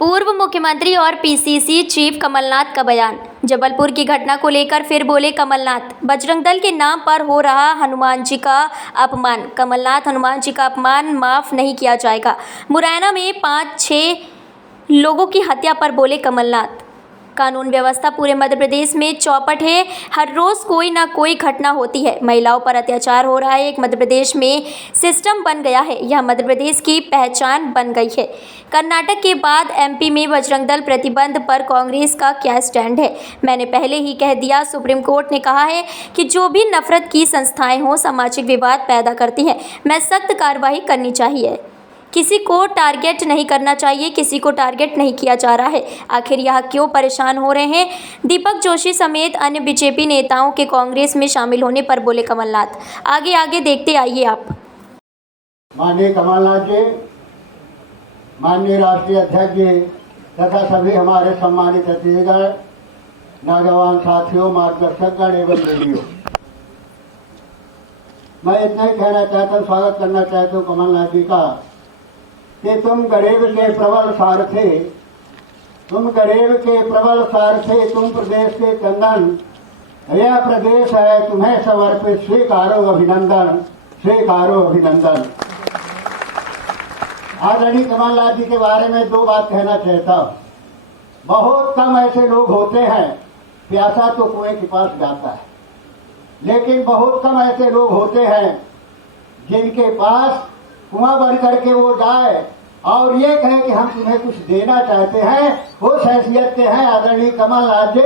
पूर्व मुख्यमंत्री और पीसीसी चीफ कमलनाथ का बयान। जबलपुर की घटना को लेकर फिर बोले कमलनाथ, बजरंग दल के नाम पर हो रहा हनुमान जी का अपमान। कमलनाथ, हनुमान जी का अपमान माफ नहीं किया जाएगा। मुरैना में 5-6 लोगों की हत्या पर बोले कमलनाथ, कानून व्यवस्था पूरे मध्य प्रदेश में चौपट है। हर रोज कोई ना कोई घटना होती है। महिलाओं पर अत्याचार हो रहा है। एक मध्य प्रदेश में सिस्टम बन गया है। यह मध्य प्रदेश की पहचान बन गई है। कर्नाटक के बाद एमपी में बजरंग दल प्रतिबंध पर कांग्रेस का क्या स्टैंड है? मैंने पहले ही कह दिया। सुप्रीम कोर्ट ने कहा है कि जो भी नफरत की संस्थाएं हों, सामाजिक विवाद पैदा करती हैं, मैं सख्त कार्रवाई करनी चाहिए। किसी को टारगेट नहीं करना चाहिए। किसी को टारगेट नहीं किया जा रहा है। आखिर यह क्यों परेशान हो रहे हैं? दीपक जोशी समेत अन्य बीजेपी नेताओं के कांग्रेस में शामिल होने पर बोले कमलनाथ। आगे देखते आइए आप। माननीय कमलनाथ जी, माननीय राष्ट्रीय अध्यक्ष जी तथा सभी हमारे सम्मानित अतिथिगण, नौजवान साथियों, मार्गदर्शकगण एवं मीडिया, मैं इतना ही कहना चाहता हूँ, स्वागत करना चाहता हूँ कमलनाथ जी का कि तुम गरीब के प्रबल सार थे, तुम गरीब के प्रबल सार थे, तुम प्रदेश के कंदन, यह प्रदेश है तुम्हें समर्पित, स्वीकारो अभिनंदन, स्वीकारो अभिनंदन। आदरणीय कमलनाथ जी के बारे में 2 बात कहना चाहता हूँ। बहुत कम ऐसे लोग होते हैं, प्यासा तो कुएं के पास जाता है, लेकिन बहुत कम ऐसे लोग होते हैं जिनके पास कुआं बन करके वो जाए और ये कहे कि हम तुम्हें कुछ देना चाहते हैं। उस हैसियत के हैं आदरणीय कमलनाथ जी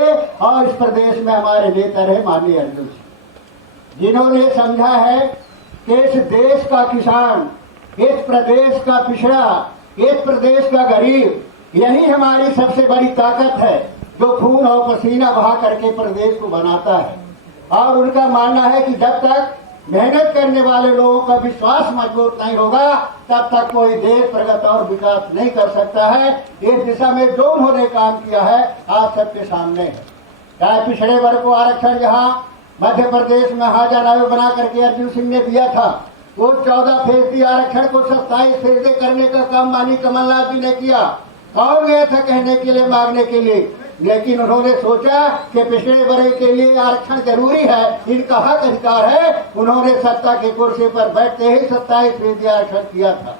और इस प्रदेश में हमारे नेता रहे माननीय अर्जुन सिंह, जिन्होंने समझा है कि इस देश का किसान, इस प्रदेश का पिछड़ा, इस प्रदेश का गरीब, यही हमारी सबसे बड़ी ताकत है, जो खून और पसीना बहा करके प्रदेश को बनाता है। और उनका मानना है कि जब तक मेहनत करने वाले लोगों का विश्वास मजबूत नहीं होगा, तब तक कोई देश प्रगति और विकास नहीं कर सकता है। इस दिशा में जो उन्होंने काम किया है आप सबके सामने है। चाहे पिछड़े वर्ग को आरक्षण जहां मध्य प्रदेश में महाजन आयोग बना करके अर्जुन सिंह ने दिया था, वो 14% आरक्षण को 27% करने का काम माननीय कमलनाथ जी ने किया। कौन गया था कहने के लिए, मांगने के लिए? लेकिन उन्होंने सोचा कि पिछड़े वर्ग के लिए आरक्षण जरूरी है, इनका हक अधिकार है। उन्होंने सत्ता के कुर्सी पर बैठते ही 27% आरक्षण किया था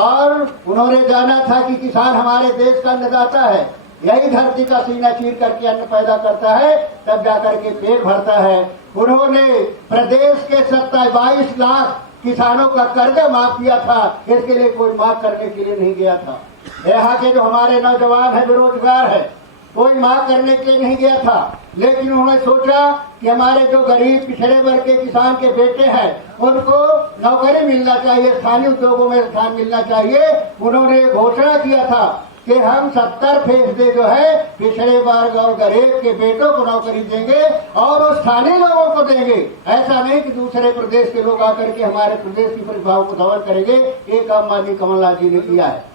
और उन्होंने जाना था कि किसान हमारे देश का अन्नदाता है, यही धरती का सीना चीर करके अन्न पैदा करता है, तब जाकर के पेट भरता है। उन्होंने प्रदेश के 22 लाख किसानों का कर्जा माफ किया था, इसके लिए कोई माफ करने के लिए नहीं गया था। यहाँ के जो हमारे नौजवान है, बेरोजगार है, कोई माफ करने के लिए नहीं गया था। लेकिन उन्होंने सोचा कि हमारे जो गरीब पिछड़े वर्ग के किसान के बेटे हैं, उनको नौकरी मिलना चाहिए, स्थानीय उद्योगों में स्थान मिलना चाहिए। उन्होंने घोषणा किया था कि हम 70% जो है पिछड़े वर्ग और गरीब के बेटों को नौकरी देंगे और वो स्थानीय लोगों को देंगे। ऐसा नहीं कि दूसरे प्रदेश के लोग आकर के हमारे प्रदेश की प्रतिभाओं को दमन करेंगे। ये काम माननीय कमलनाथ जी ने किया है।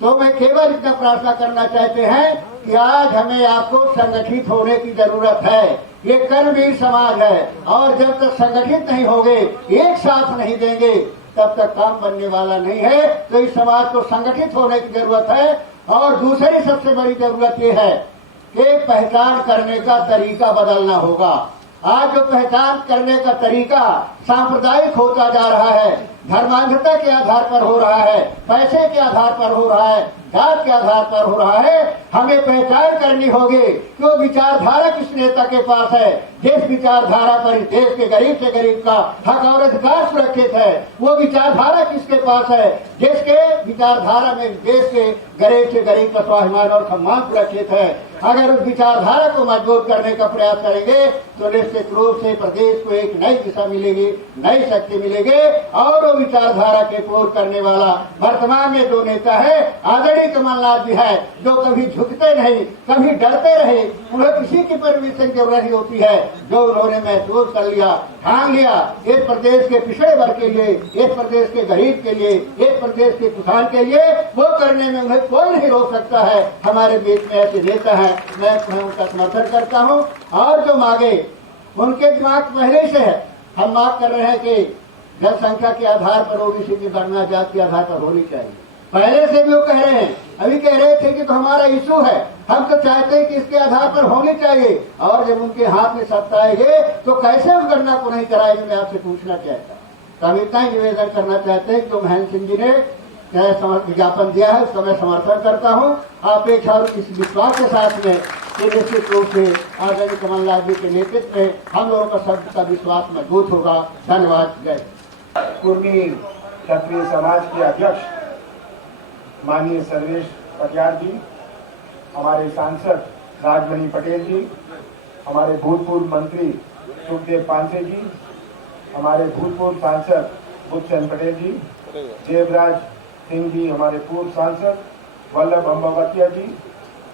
तो मैं केवल इतना प्रार्थना करना चाहते हैं कि आज हमें आपको संगठित होने की जरूरत है। ये कर्मवीर समाज है और जब तक संगठित नहीं होंगे, एक साथ नहीं देंगे, तब तक काम बनने वाला नहीं है। तो इस समाज को संगठित होने की जरूरत है। और दूसरी सबसे बड़ी जरूरत ये है कि पहचान करने का तरीका बदलना होगा। आज जो पहचान करने का तरीका सांप्रदायिक होता जा रहा है, धर्मांधता के आधार पर हो रहा है, पैसे के आधार पर हो रहा है, जात के आधार पर हो रहा है। हमें पहचान करनी होगी कि वो विचारधारा किस नेता के पास है, जिस विचारधारा पर इस देश के गरीब से गरीब का हक और अधिकार सुरक्षित है। वो विचारधारा किसके पास है, जिसके विचारधारा में देश के गरीब से गरीब का स्वाभिमान और सम्मान सुरक्षित है। अगर उस विचारधारा को मजबूत करने का प्रयास करेंगे तो निश्चित रूप से प्रदेश को एक नई दिशा मिलेगी, नई शक्ति मिलेगी। और वो विचारधारा के पूर्ण करने वाला वर्तमान में जो नेता है आदरणीय कमलनाथ जी है, जो कभी झुकते नहीं, कभी डरते रहे, उन्हें किसी की परमिशन की जरूरत नहीं होती है। जो उन्होंने महसूस कर लिया, ठान लिया, इस प्रदेश के पिछड़े वर्ग के लिए, इस प्रदेश के गरीब के लिए, इस प्रदेश के किसान के लिए, वो करने में उन्हें कोई नहीं रोक सकता है। हमारे बीच में ऐसे नेता है, मैं उनका समर्थन करता हूँ। और जो मांगे उनके दिमाग पहले से है। हम मांग कर रहे हैं कि जनसंख्या के आधार पर ओबीसी की गणना जात के आधार पर होनी चाहिए। पहले से भी वो कह रहे हैं अभी कह रहे थे कि तो हमारा इशू है, हम तो चाहते हैं कि इसके आधार पर होनी चाहिए, और जब उनके हाथ में सत्ता है तो कैसे उस गणना को नहीं कराएंगे, मैं आपसे पूछना चाहता हूँ। तो हम इतना ही निवेदन करना चाहते हैं कि जो महेंद्र सिंह जी ने विज्ञापन दिया है उसका मैं समर्थन करता हूँ। अपेक्षा और इस विश्वास के साथ में कि निश्चित रूप से आदरणीय कमलनाथ जी के नेतृत्व में हम लोगों का सबका विश्वास मजबूत होगा। धन्यवाद। जय। कुर्मी क्षत्रिय समाज के अध्यक्ष माननीय सर्वेश पटियार जी, हमारे सांसद राजमणि पटेल जी, हमारे भूतपूर्व मंत्री सुखदेव पांसे जी, हमारे भूतपूर्व सांसद बुद्धचंद पटेल जी, देवराज सिंह जी हमारे पूर्व सांसद, वल्लभ अम्बावतिया जी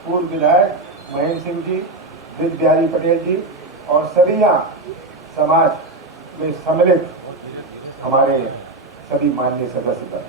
पूर्व विधायक, महेंद्र सिंह जी, ब्रिज बिहारी पटेल जी और सभी यहाँ समाज में सम्मिलित हमारे सभी माननीय सदस्य।